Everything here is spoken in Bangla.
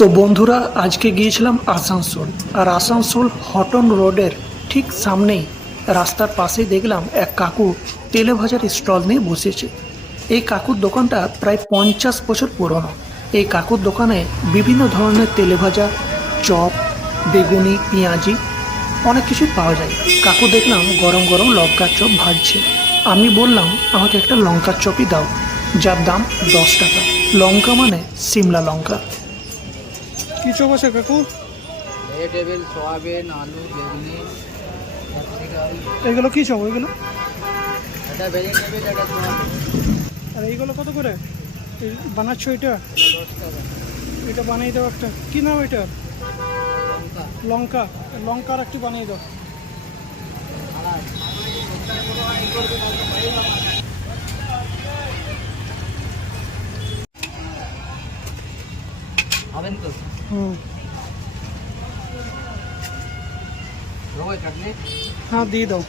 তো বন্ধুরা আজকে গিয়েছিলাম আসানসোল। আর আসানসোল হটন রোডের ঠিক সামনেই রাস্তার পাশেই দেখলাম এক কাকু তেলে ভাজার স্টল নিয়ে বসেছে। এই কাকুর দোকানটা প্রায় 50 বছর পুরনো। এই কাকুর দোকানে বিভিন্ন ধরনের তেলে ভাজা, চপ, বেগুনি, পেঁয়াজি অনেক কিছু পাওয়া যায়। কাকু দেখলাম গরম গরম লঙ্কার চপ ভাজছে। আমি বললাম আমাকে একটা লঙ্কার চপই দাও, যার দাম 10 টাকা। লঙ্কা মানে সিমলা লঙ্কা। কি চপ আছে কাকু? ভেজিটেবিল, সোয়াবিন, আলু, বেগুনি, ক্যাপসিকাম। এগুলো কি চপ? এগুলো এটা ভেজিটেবিল, এটা সোয়াবিন। আর এইগুলো কত করে বানাচ্ছ? এটা 10 টাকা। এটা বানিয়ে দাও একটা। কি নাম এটা? লঙ্কা লঙ্কা। লঙ্কার একটু বানিয়ে দাও। আড়াই। হবেন তো? হুম, রোজ চাটনি। হ্যাঁ দিয়ে দাও।